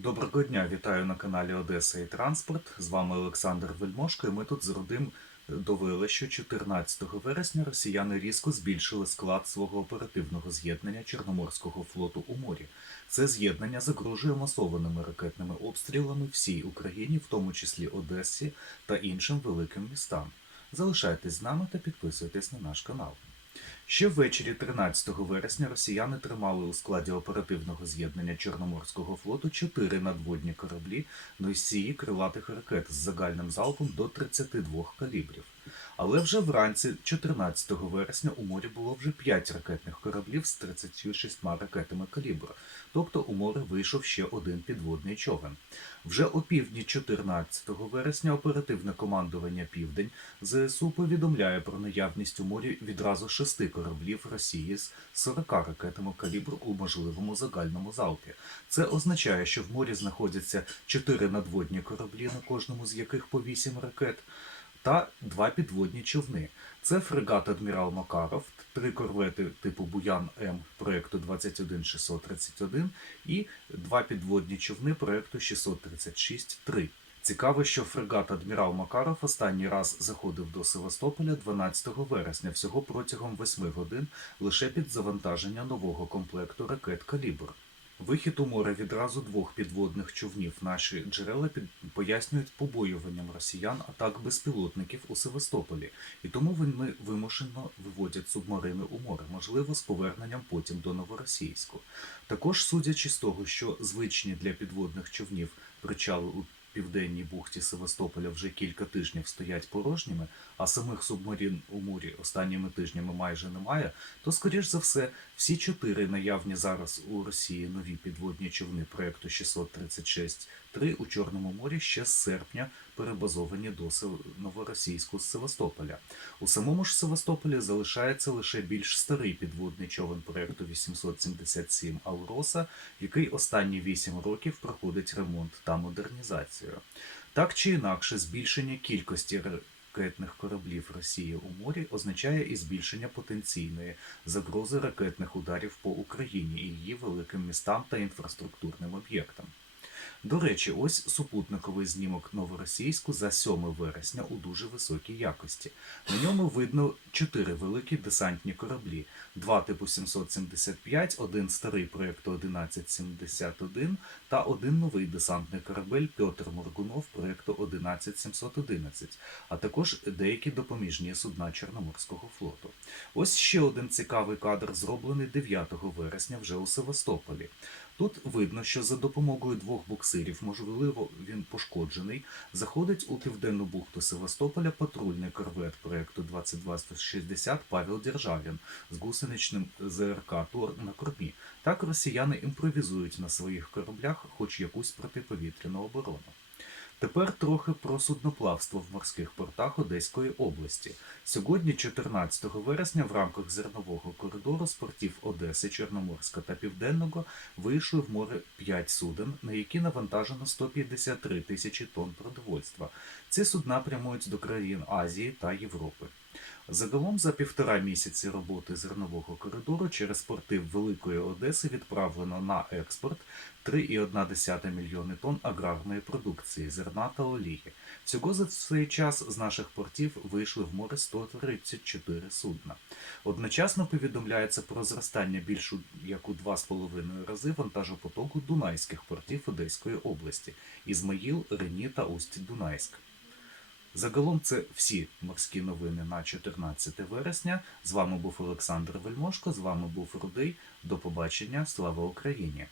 Доброго дня, вітаю на каналі Одеса і Транспорт. З вами Олександр Вельмошко, і ми тут з родим довели, що 14 вересня росіяни різко збільшили склад свого оперативного з'єднання Чорноморського флоту у морі. Це з'єднання загрожує масованими ракетними обстрілами всій Україні, в тому числі Одесі та іншим великим містам. Залишайтесь з нами та підписуйтесь на наш канал. Ще ввечері 13 вересня росіяни тримали у складі оперативного з'єднання Чорноморського флоту чотири надводні кораблі носії крилатих ракет з загальним залпом до 32 калібрів. Але вже вранці 14 вересня у морі було вже 5 ракетних кораблів з 36 ракетами калібру, тобто у море вийшов ще один підводний човен. Вже о півдні 14 вересня оперативне командування Південь ЗСУ повідомляє про наявність у морі відразу шести кораблів Росії з 40 ракетами калібру у можливому загальному залпі. Це означає, що в морі знаходяться чотири надводні кораблі, на кожному з яких по 8 ракет, та два підводні човни. Це фрегат Адмірал Макаров, три корвети типу Буян М проєкту 21631 і два підводні човни проєкту 636-3. Цікаво, що фрегат Адмірал Макаров останній раз заходив до Севастополя 12 вересня, всього протягом 8 годин, лише під завантаження нового комплекту ракет Калібр. Вихід у море відразу двох підводних човнів наші джерела під... пояснюють побоюванням росіян атак безпілотників у Севастополі, і тому вони вимушено виводять субмарини у море, можливо, з поверненням потім до Новоросійську. Також, судячи з того, що звичні для підводних човнів причали у південній бухті Севастополя вже кілька тижнів стоять порожніми, а самих субмарин у морі останніми тижнями майже немає, то, скоріш за все, всі чотири наявні зараз у Росії нові підводні човни проекту 636-3 у Чорному морі ще з серпня перебазовані до Новоросійську з Севастополя. У самому ж Севастополі залишається лише більш старий підводний човен проекту 877 Алроса, який останні 8 років проходить ремонт та модернізацію. Так чи інакше, збільшення кількості ракетних кораблів Росії у морі означає і збільшення потенційної загрози ракетних ударів по Україні і її великим містам та інфраструктурним об'єктам. До речі, ось супутниковий знімок новоросійську за 7 вересня у дуже високій якості. На ньому видно чотири великі десантні кораблі: два типу 775, один старий проєкту 1171 та один новий десантний корабель Петр Моргунов проєкту 11711, а також деякі допоміжні судна Чорноморського флоту. Ось ще один цікавий кадр, зроблений 9 вересня вже у Севастополі. Тут видно, що за допомогою двох буксирів, можливо, він пошкоджений, заходить у південну бухту Севастополя патрульний корвет проекту 2260 Павел Державін з гусеничним ЗРК Тор на кормі. Так росіяни імпровізують на своїх кораблях хоч якусь протиповітряну оборону. Тепер трохи про судноплавство в морських портах Одеської області. Сьогодні, 14 вересня, в рамках зернового коридору з портів Одеси, Чорноморська та Південного вийшли в море 5 суден, на які навантажено 153 тисячі тонн продовольства. Ці судна прямують до країн Азії та Європи. Загалом за півтора місяці роботи зернового коридору через порти Великої Одеси відправлено на експорт 3,1 мільйони тонн аграрної продукції, зерна та олії. Всього за цей час з наших портів вийшли в море 134 судна. Одночасно повідомляється про зростання більшу як у 2,5 рази вантажопотоку дунайських портів Одеської області Ізмаїл, Рені та Усть-Дунайськ. Загалом це всі морські новини на 14 вересня. З вами був Олександр Вельмошко, з вами був Рудий. До побачення. Слава Україні!